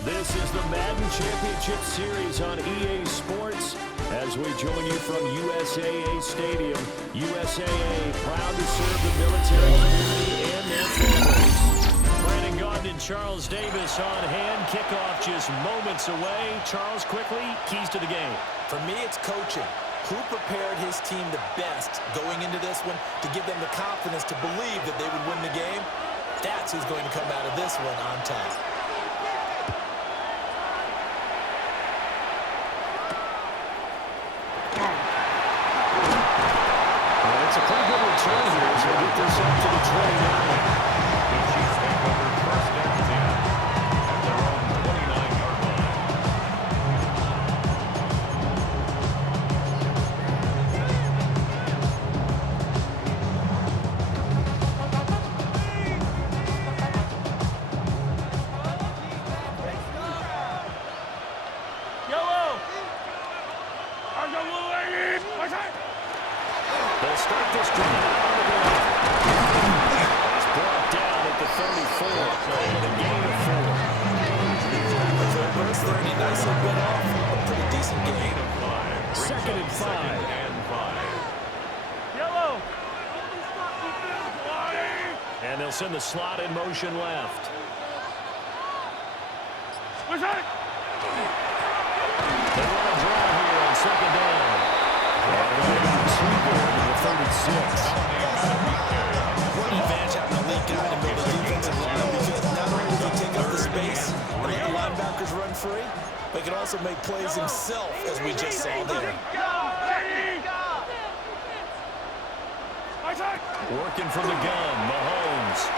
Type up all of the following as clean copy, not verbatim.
This is the Madden Championship Series on EA Sports as we join you from USAA Stadium. USAA, proud to serve the military community and their families. Brandon Gaudin and Charles Davis on hand. Kickoff just moments away. Charles, quickly, keys to the game. For me, it's coaching. Who prepared his team the best going into this one to give them the confidence to believe that they would win the game? That's who's going to come out of this one on top. It's a pretty good return here as we get this up to the 29. The Chiefs take over first and 10 at their own 29-yard line. They'll start this drive on the ground. It's brought down at the 34. A gain of 4. First 30, nicely bit off. A pretty decent gain. Second and 5. Yellow. And they'll send the slot in motion left. What's that? They want to draw here on second down. What an advantage having a lead guy to build a defensive line, because not only does he take up the space and let the linebackers run free, but he can also make plays himself, as we just saw there. Working from the gun, Mahomes.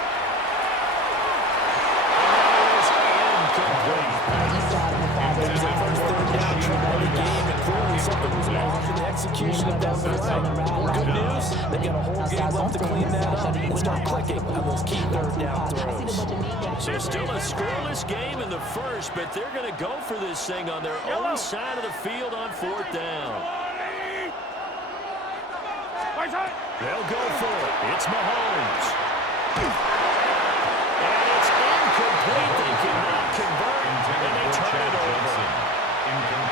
There's the first third down try of the game, and clearly something was off in the execution of that play. Good news, they've got a whole game left to clean that up and start clicking on those key third down throws. So still a scoreless game in the first, but they're going to go for this thing on their own side of the field on fourth down. They'll go for it. It's Mahomes. And it's incomplete. They cannot convert, and they turn it over.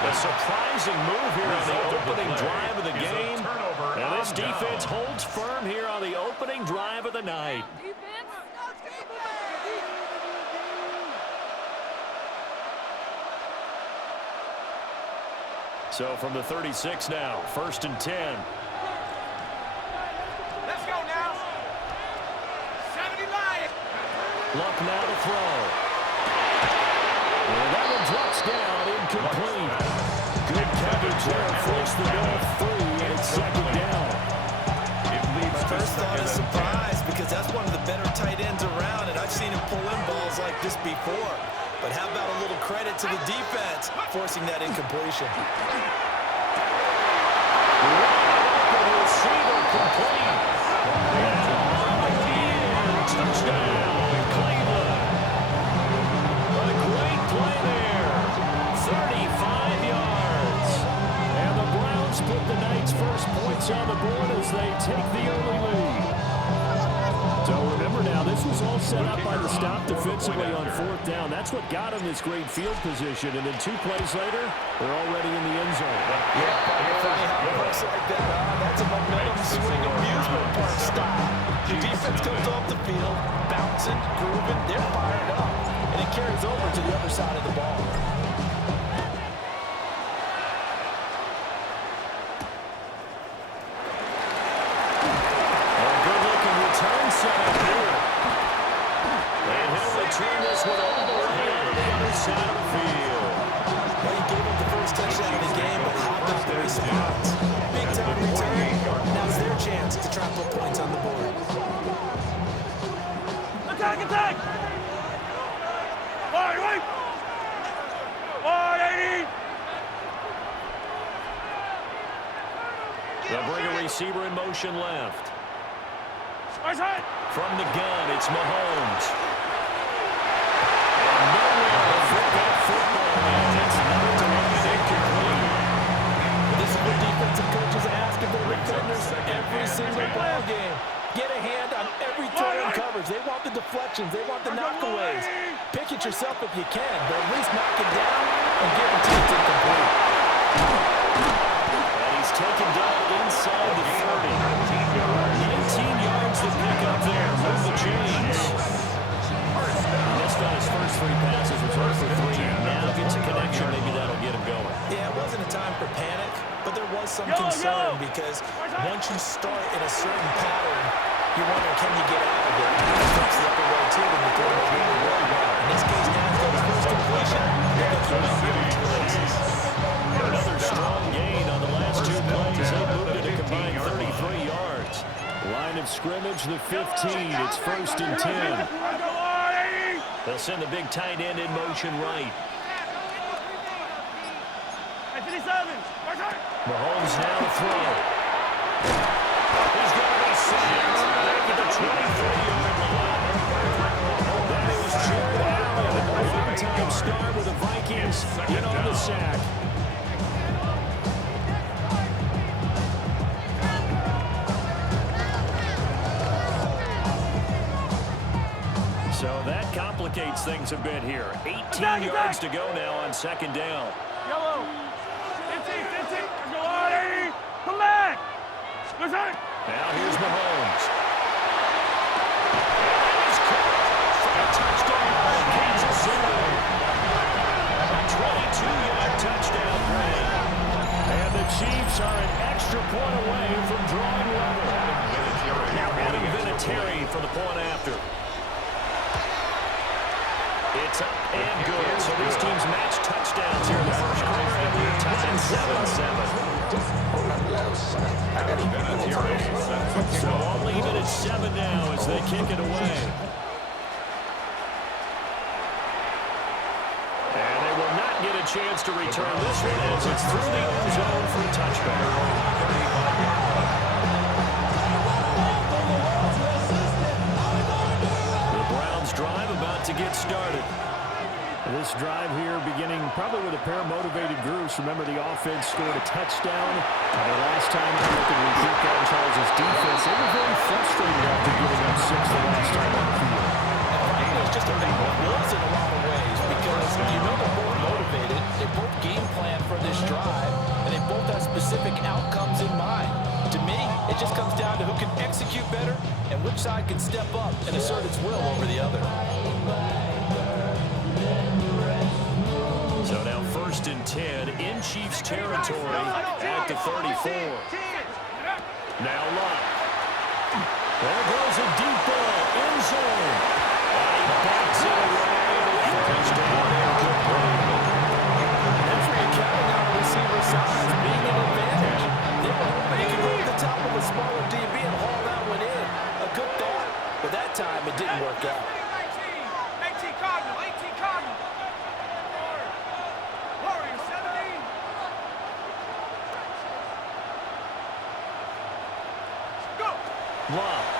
A surprising move here on the opening drive of the game. And this defense holds firm here on the opening drive of the night. So from the 36 now, first and 10. Let's go now. 70 Lions. Luck now to throw. And that one drops down, incomplete. Good coverage there, forced the ball free, and it's second down. My first thought is surprise, because that's one of the better tight ends around, and I've seen him pull in balls like this before. But how about a little credit to the defense forcing that incompletion? The receiver complete. And touchdown, Cleveland. A great play there. 35 yards. And the Browns put the night's first points on the board as they take the early lead. So remember now, this was all set up by the stop defensively on fourth down. That's what got them this great field position. And then 2 plays later, they're already in the end zone. Yeah, funny how it works like that. That's a momentum swing amusement park style. The defense comes off the field, bouncing, grooving, they're fired up. And it carries over to the other side of the ball. Set up here. And he'll return this one all the way on the other side of the field. Well, he gave up the first touchdown of the game, but hopped up the response. Big time return. Now it's their chance to try and put points on the board. Attack, attack! Wait! 180! They'll bring a receiver in motion left. From the gun, it's Mahomes. And nowhere to fit that football, and it's knocked away and incomplete. This is what defensive coaches ask of their defenders every single ball game. Get a hand on every throw and coverage. They want the deflections. They want the knockaways. Pick Make it yourself if you can, but at least knock it down and guarantee it's incomplete. And he's taken down inside the 30. 19 yards to pick up there. Move the chains. Missed on his first 3 passes, returned for 3. Now gets a connection. Maybe that'll get him going. Yeah, it wasn't a time for panic, but there was some concern because once you start in a certain pattern, you wonder, can you get out of it? It flips the other way, too, when you throw it really well. In this case, now he's got his first completion. Another strong gain on the last 2 plays. They moved it a combined 33 yards. Line of scrimmage, the 15. It's 1st and 10. They'll send the big tight end in motion right. Mahomes now to throw. He's going to be sacked back at the 23-yard line. That is Jared Allen, a one-time star with the Vikings, in on the sack. So that complicates things a bit here. 18 yards to go now on 2nd down. Yellow. 15. Let's go, Artie. Come back. Let's hurt. Now here's Mahomes. And that is caught for a touchdown, Kansas City. A 22-yard touchdown play. And the Chiefs are an extra point away from drawing level. Now Adam Vinatieri for the point after. It's up and good. So these teams match touchdowns here in the first quarter, and we're tied 7-7. So I'll leave it at 7 now as they kick it away. And they will not get a chance to return this one as it's through the end zone for a touchback. Drive about to get started. This drive here beginning probably with a pair of motivated groups. Remember, the offense scored a touchdown. The last time they looked at repeat that Charles' defense, they were very frustrated after giving up 6 the last time on the field. And frankly, it's just a battle of wills in a lot of ways because you know they're both motivated. They both game plan for this drive, and they both have specific outcomes in mind. To me, it just comes down to who can execute better and which side can step up and assert its will over the other. So now 1st and 10 in Chiefs territory at the 34. Now Locke. There goes a deep ball, end zone. And he backs it away. First down, incomplete. And for your counting on receiver size being an advantage, they were hoping they could go to the top of a smaller DB and haul that one in. A good thought, but that time it didn't work out. 18 Cardinal. Warriors 17. Go. Locke.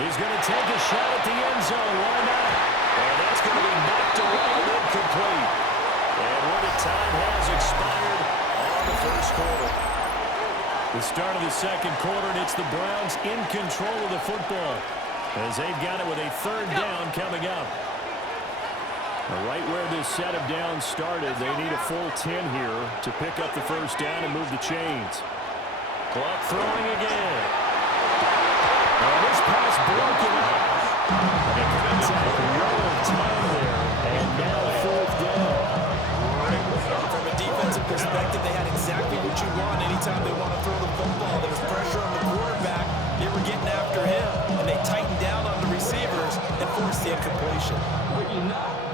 He's going to take a shot at the end zone. Why not? And that's going to be knocked away and incomplete. And what a time has expired on the first quarter. The start of the second quarter, and it's the Browns in control of the football as they've got it with a 3rd down coming up. Right where this set of downs started, they need a full 10 here to pick up the 1st down and move the chains. Clock throwing again. And this pass broken up. The contact, well of time there, and now 4th down. From a defensive perspective, they had exactly what you want anytime they want to throw the football. There was pressure on the quarterback. They were getting after him, and they tightened down on the receivers and forced the incompletion.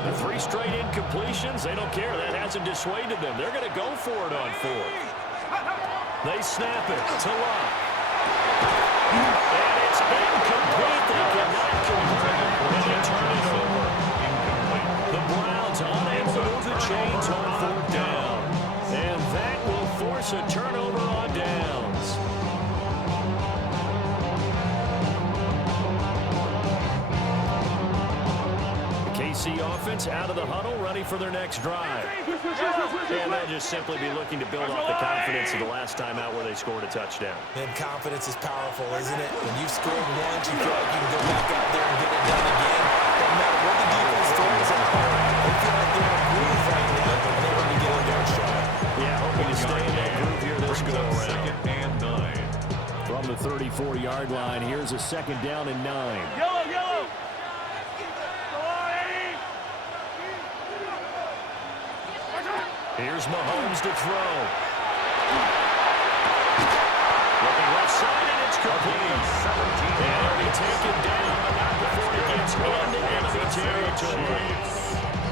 The 3 straight incompletions, they don't care. That hasn't dissuaded them. They're going to go for it on 4th. They snap it to Locke. And it's incomplete. They cannot complete. And they turn it over. The Browns unable to move the chains on 4th down. And that will force a turnover on downs. KC offense out of the huddle, ready for their next drive. And they'll just simply be looking to build off the confidence of the last time out where they scored a touchdown. And confidence is powerful, isn't it? When you've scored once, you feel like you can go back out there and get it done again. But matter what the defense throws at them, they feel like they're in a groove right now, and they want to get in there and show it. Yeah, hoping to stay in that groove here this go-around. 2nd and 9. From the 34-yard line, here's a 2nd down and 9. Yellow, yellow. Go on, Eddie. Here's Mahomes to throw. Looking left side, and it's complete. And he'll be taken down, but not before he gets into enemy territory.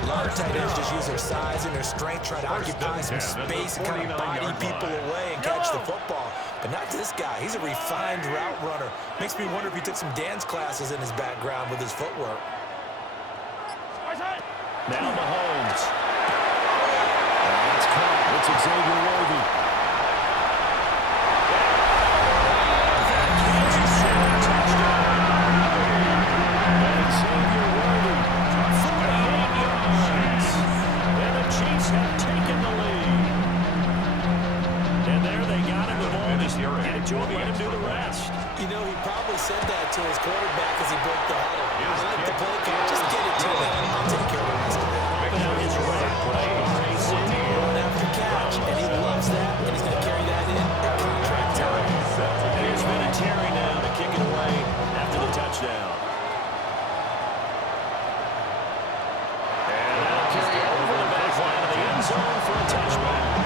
A lot of tight ends just use their size and their strength, try to occupy some space and kind of body people away and catch the football. But not this guy. He's a refined route runner. Makes me wonder if he took some dance classes in his background with his footwork. Now Mahomes. That's caught. It's Xavier Worthy. Let him do the rest. You know, he probably said that to his quarterback as he broke the huddle. I like the play call. Just get it to him. I'll take care of the rest of it. Run after catch, and he loves that, and he's going to carry that in at contract time. Here's Vinatieri now to kick it away after the touchdown. And that'll carry it over the back line of the end zone for a touchback.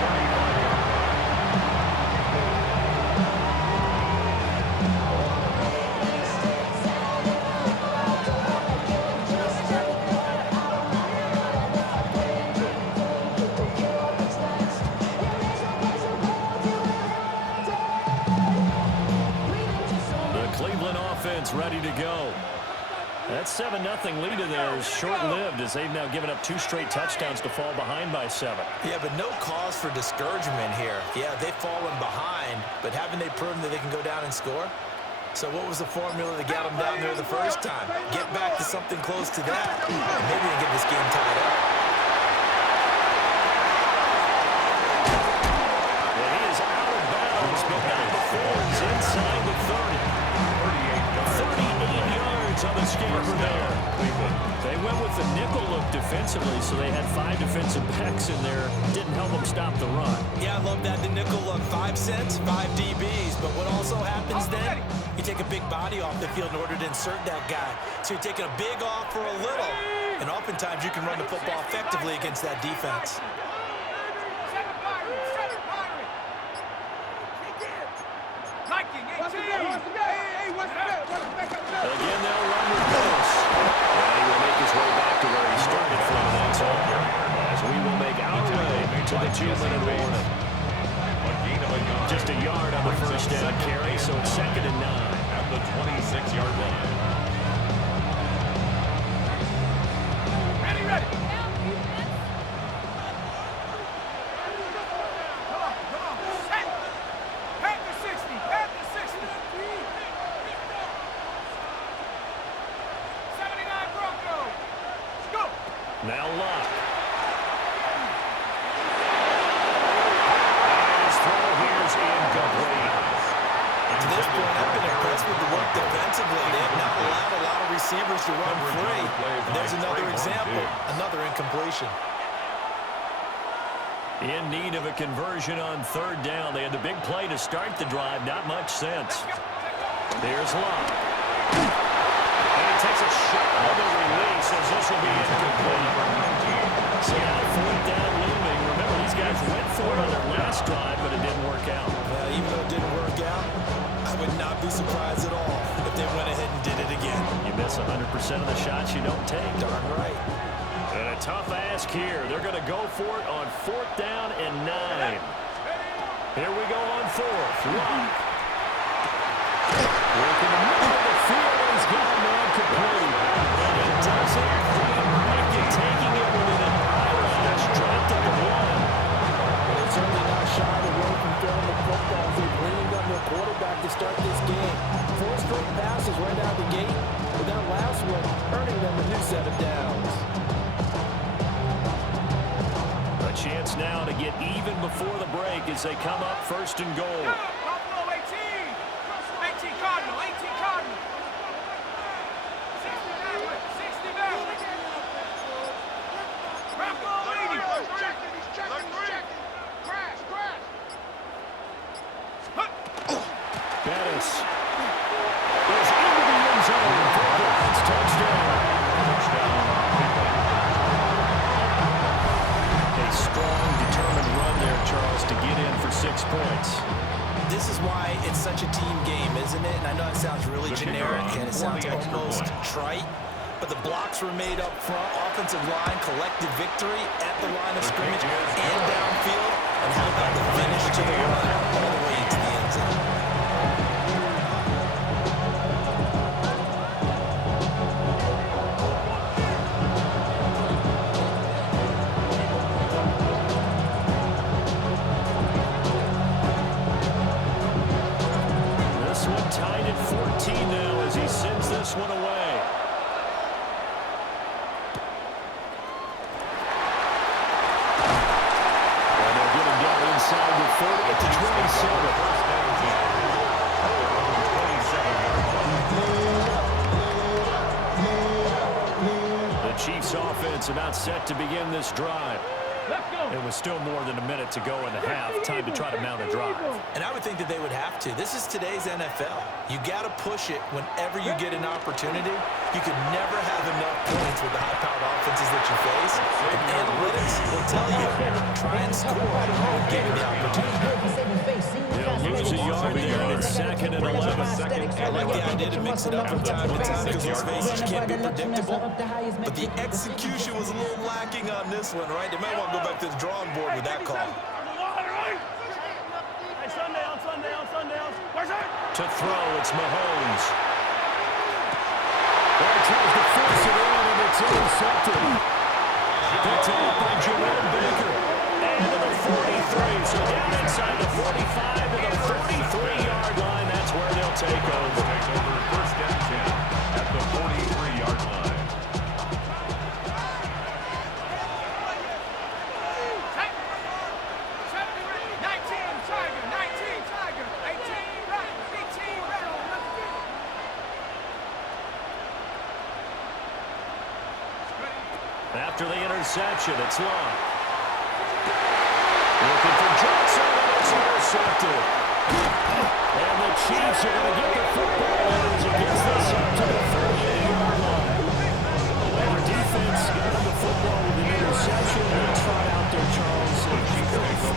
Ready to go. That 7-0 lead of theirs short-lived as they've now given up 2 straight touchdowns to fall behind by 7. Yeah, but no cause for discouragement here. Yeah, they've fallen behind, but haven't they proven that they can go down and score? So what was the formula that got them down there the first time? Get back to something close to that, and maybe they get this game tied up. Well, he is out of bounds, but not before he's inside the 30. 38 yards on the scamper there. They went with the nickel look defensively, so they had 5 defensive backs in there. Didn't help them stop the run. Yeah, I love that. The nickel look, 5 cents, 5 DBs. But what also happens then, you take a big body off the field in order to insert that guy. So you're taking a big off for a little. And oftentimes you can run the football effectively against that defense. Again, they'll run with Bruce. And he will make his way back to where he started from the end zone. As we will make our way to the 2-minute warning. Just a yard on the first down carry, so it's 2nd and 9. At the 26-yard line. Ready, ready. Come on. Set. Back to 60. Back to 60. 79 Broncos. Go. Now Luck. To this point, I've been impressed with the work defensively. They have not allowed a lot of receivers to run free. And there's another example, another incompletion. In need of a conversion on 3rd down. They had the big play to start the drive. Not much sense. There's Luck. And he takes a shot on the release as this will be incomplete. So now 4th down looming. Remember, these guys went for it on their last drive, but it didn't work out. Even though it didn't work out, I would not be surprised at all if they went ahead and did it again. You miss 100% of the shots you don't take. Darn right. And a tough ask here. They're going to go for it on 4th down and 9. Here we go on 4th. Luck. Working the middle of the field. He's got a man complete. And he doesn't break it, taking it within an hour. That's dropped at the 1. They're certainly not shy away from throwing the football. They've leaned on their quarterback to start this game. 4 straight passes right out the gate, with that last one earning them a new set of downs. A chance now to get even before the break as they come up 1st and goal. Buffalo 18. 18 Cardinal. 18 Cardinal. 60 back. this. Goes into the end zone for a Browns touchdown. A strong, determined run there, Charles, to get in for 6 points. This is why it's such a team game, isn't it? And I know it sounds really generic and it sounds almost trite, but the blocks were made up front, offensive line, collective victory at the line of scrimmage and downfield. And how about the finish to the run all the way into the end zone? This one tied at 14 now as he sends this one away. And they'll get him down inside the 30 at the 27. The Chiefs offense about set to begin this drive. Let's go. It was still more than a minute to go in the half. Time to try to mount a drive. And I would think that they would have to. This is today's NFL. You got to push it whenever you get an opportunity. You could never have enough points with the high-powered offenses that you face. And analytics will tell you, try and score when given the opportunity. They'll lose a yard there, and it's 2nd and 11. I like the idea to mix it up from time to time because those faces can't be predictable. But the execution was a little lacking on this one, right? They might want to go back to the drawing board with that call. Hey, Sunday on Sunday on Sunday on. Where's that? To throw, it's Mahomes. Well, he tries to force it in, and it's intercepted. Picked up by Jerome Baker. And to the 43, so down inside the 45 to the 43-yard line. That's where they'll take over. First and 10 at the 43-yard line. After the interception, it's long. Looking for Johnson, and it's intercepted. And the Chiefs are going to get the football as it gets this up to the 38-yard line. Their defense got on the football with an interception. They try out there, Charles.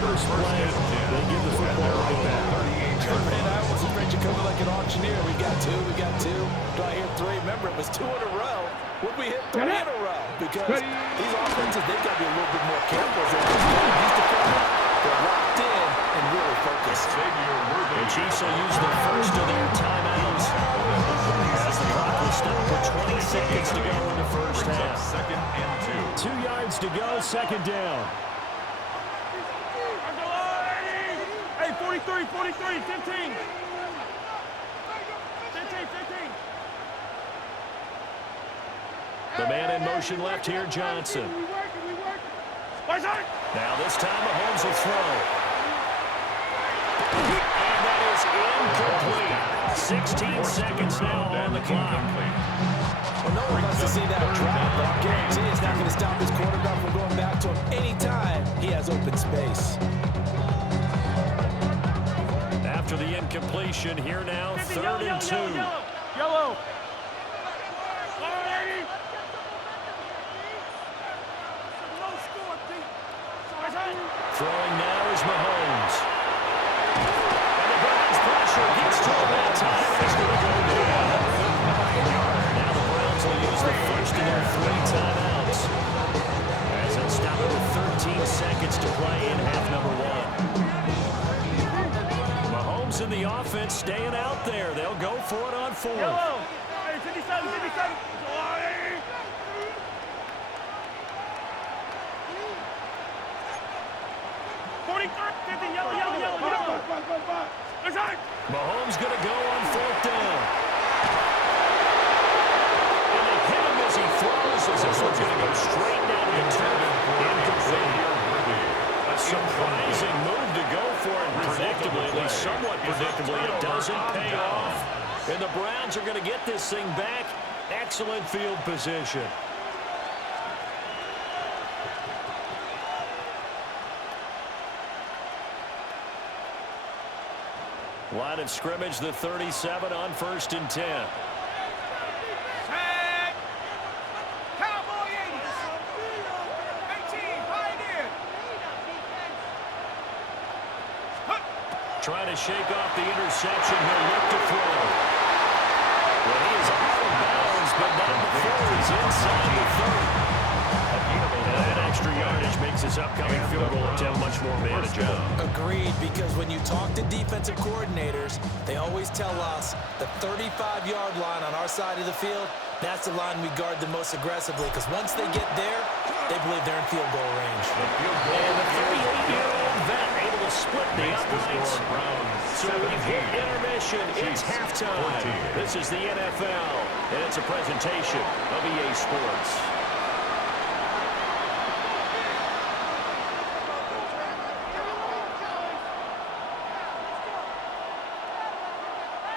First play, they give the football right back. Man, I was afraid you coming like an auctioneer. We got two. Do I hear 3? Remember, it was 2 in a row. Would we hit 3 in a row? Because these offenses, they've got to be a little bit more careful. These defenders, they're locked in and really focused. The Chiefs will use the first of their timeouts as the clock will stop with 20 seconds to go in the first half. 2nd and 2. 2 yards to go, 2nd down. Hey, 43, 15. 15. The man in motion left here, Johnson. Where's that? Now this time Mahomes will throw. And that is incomplete. 16 seconds now on the clock. Well, no one wants to see that drop, but I guarantee it's not going to stop his quarterback from going back to him anytime he has open space. After the incompletion, here now, 3rd and 2. Yellow. Throwing now is Mahomes. And the Browns pressure gets to him that time. He's going to go down. Now the Browns will use the first of their 3 timeouts. As they'll stop it with 13 seconds to play in half number 1. Mahomes and the offense staying out there. They'll go for it on 4th. Yellow. Hey, 57. 50, yellow. Mahomes going to go on 4th down. And they hit him as he throws, as this one's going to go straight down to the turf. Incomplete. A surprising move to go for it predictably, at least somewhat predictably. It doesn't pay off. And the Browns are going to get this thing back. Excellent field position. Line of scrimmage, the 37 on 1st and 10. Set. Cowboy 80. 18, Pioneer. Trying to shake off the interception. He'll look to throw. Well, he is out of bounds, but not before he's inside the 30. And that extra yardage makes this upcoming field goal attempt much more manageable. Agreed, because when you talk to defensive coordinators, they always tell us the 35-yard line on our side of the field, that's the line we guard the most aggressively, because once they get there, they believe they're in field goal range. And the 38-year-old vet able to split the uprights. So we've hit intermission. It's halftime. This is the NFL, and it's a presentation of EA Sports.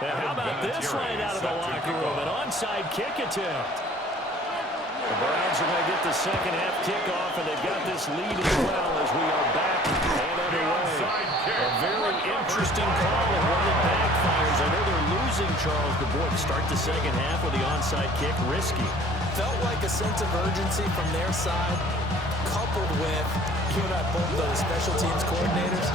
Now how about this right out of the locker room? An onside kick attempt. The Browns are going to get the second half kickoff, and they've got this lead as well as we are back and underway. A very interesting call and one that backfires. I know they're losing, Charles, but boy, to start the second half with the onside kick, risky. Felt like a sense of urgency from their side, coupled with, you and I both know the special teams coordinators,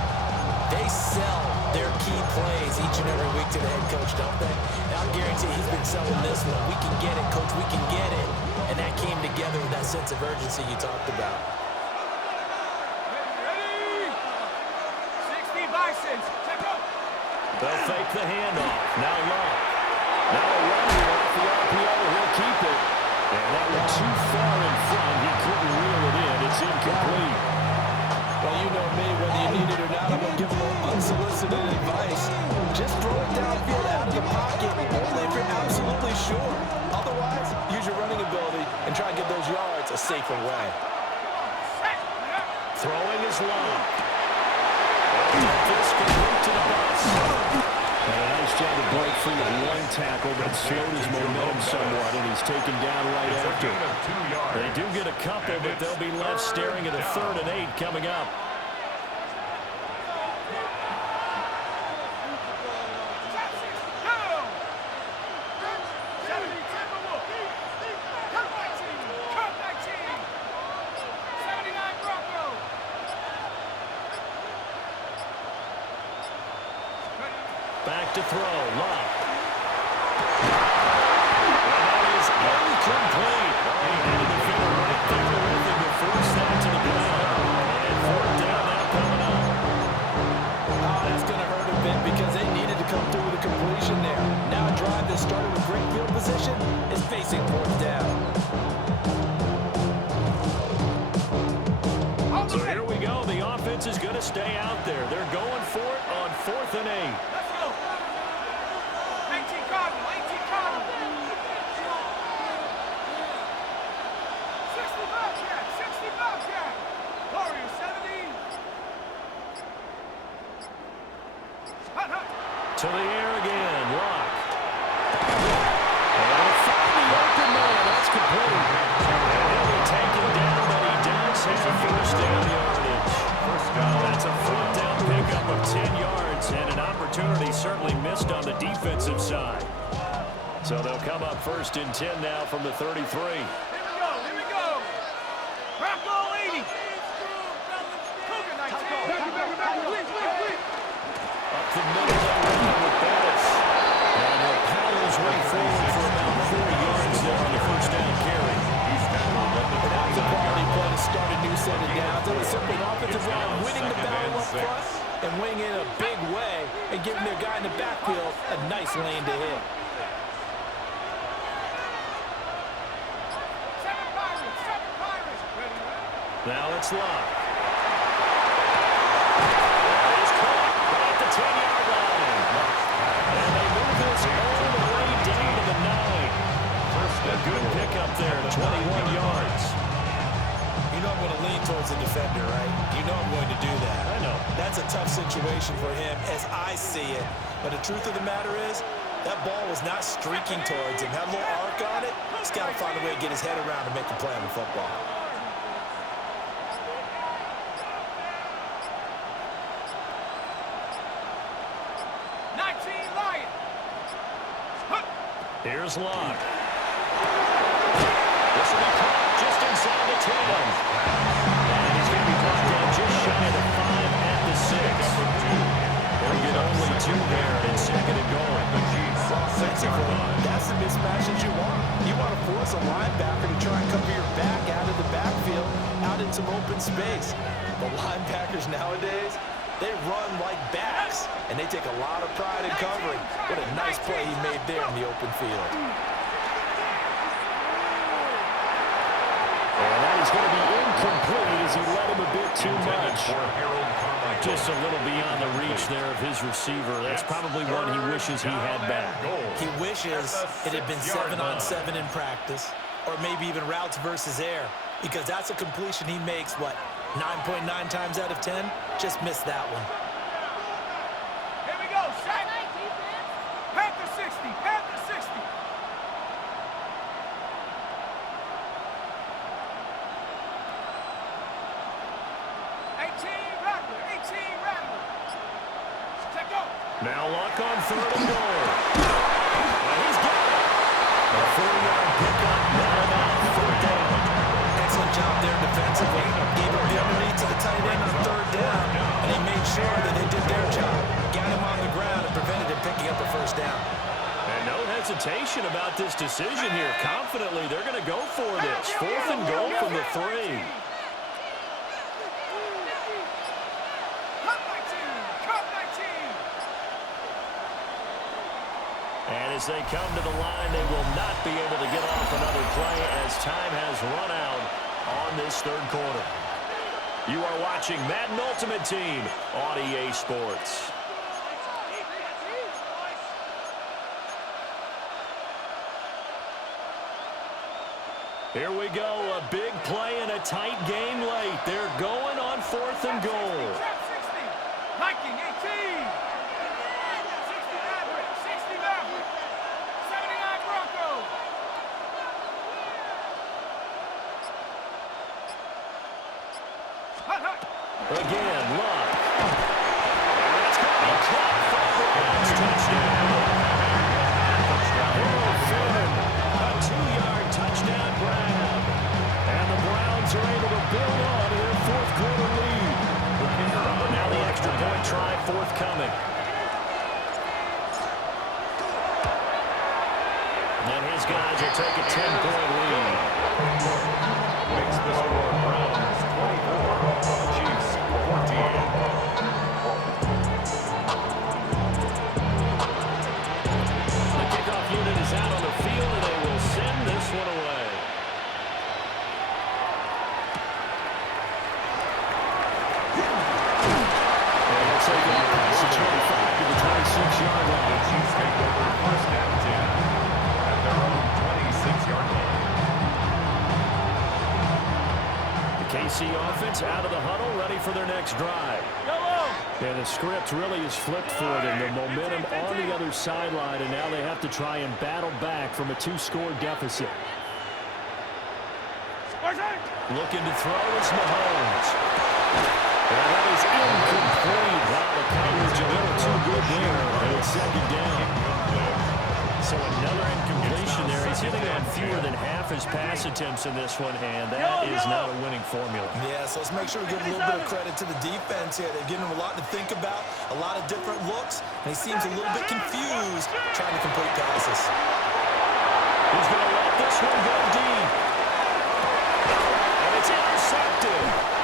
they sell their key plays each and every week to the head coach, don't they? And I guarantee he's been selling this one. We can get it, coach, we can get it. And that came together with that sense of urgency you talked about. Ready? 60 Bisons. Check out. They'll fake the handoff. Now Long. Now a run here off the RPO. He'll keep it. And that one too far in front. He couldn't reel it in. It's incomplete. Well, you know me, whether you need it or not, I'm going to give a little unsolicited advice. Just throw it downfield out of the pocket, only if you're absolutely sure. Otherwise, use your running ability and try and get those yards a safer way. Throwing is Long. This complete to the bus. And a nice job to break free of one tackle, but it slowed his momentum somewhat, and he's taken down right after. They do get a couple, but they'll be left staring at a 3rd and 8 coming up. Back to throw, Love. And that is incomplete. He had a defender right there with him to force that to the ground. And 4th down now coming up. Oh, that's going to hurt a bit because they needed to come through with a completion there. Now a drive that started with great field position is facing 4th down. So here we go. The offense is going to stay out there. They're going for it on 4th and 8. Let's go. 18 Cardinal. 18 Cardinal. 60 Bobcat. 60 Bobcat. Warrior 70. Hut, hut. To the air again. Lock. And find the open man. That's complete. And he'll be taken down, but he does have a 1st down yardage. That's a 4th down pickup of 10 yards, and an opportunity certainly missed on the defensive side. So they'll come up 1st and 10 now from the 33. Here we go. Here we go. Bronco 80. Cougar 19. Up the middle they run with Bettis. And he'll paddle his way forward for about 40 yards there on the 1st down carry. And that was a quality play to start a new set of downs. It was simply an offensive line winning the battle up front and winning in a big way and giving their guy in the backfield a nice lane to hit. 7 Pirates. 7 Pirates. Ready, ready. Now it's Locke. That is caught right at the 10-yard line. And they move this all the way down to the 9. A good pickup there, 21 yards. You know I'm going to lean towards the defender, right? You know I'm going to do that. I know. That's a tough situation for him as I see it. But the truth of the matter is, that ball was not streaking towards him. Had a little arc on it. He's got to find a way to get his head around and make a play on the football. Here's Luck. This will be caught just inside the 10. And he's going to be brought down just shy of the 5 at the 6. They'll get only 2 there in second and goal. That's the mismatch that you want. You want to force a linebacker to try and cover your back out of the backfield, out in some open space. The linebackers nowadays, they run like backs, and they take a lot of pride in covering. What a nice play he made there in the open field. And that is going to be incomplete as he led him a bit too much. Just a little beyond the reach there of his receiver. That's probably one he wishes he had back. He wishes it had been 7-on-7 in practice, or maybe even routes versus air, because that's a completion he makes, what, 9.9 times out of 10? Just missed that one. Here we go, Shaq. Panther 60, Panther 60. Now Luck on 3rd and goal. And he's got it. A 4-yard pickup. Now about 4th down. Excellent job there defensively. Gave him the underneath to the tight end on 3rd down, and he made sure that they did their job. Got him on the ground and prevented him picking up a 1st down. And no hesitation about this decision here. Confidently, they're going to go for this. 4th and goal from the 3. And as they come to the line, they will not be able to get off another play as time has run out on this 3rd quarter. You are watching Madden Ultimate Team on EA Sports. Here we go, a big play and a tight game late. They're going on 4th and goal. Hiking 18. 60 Maverick, 60 Maverick. 79 Broncos. Hut, hut. Again, Luck. And it's going to be caught for the Browns touchdown. Harold Finn, a 2-yard touchdown grab. And the Browns are able to build on to their 4th quarter lead. Now the extra point try forthcoming. And his guys will take a 10-point lead. Makes the score Browns 24, Chiefs 14. The kickoff unit is out on the field, and they will send this one away. And looks like they'll pass the 25 to the 26-yard line. The Chiefs take over 1st and 10 at their own 26-yard line. The KC offense out of the huddle, ready for their next drive. And the script really is flipped for them. The momentum on the other sideline, and now they have to try and battle back from a 2-score deficit. Looking to throw is Mahomes. And that is incomplete. Wow, the coverage a little too good there. And it's 2nd down. So another incompletion there. He's hitting on fewer than half his pass attempts in this one, and that is not a winning formula. Yeah, so let's make sure we give a little bit of credit to the defense here. They've given him a lot to think about, a lot of different looks, and he seems a little bit confused trying to complete passes. He's going to let this one go deep. And it's intercepted.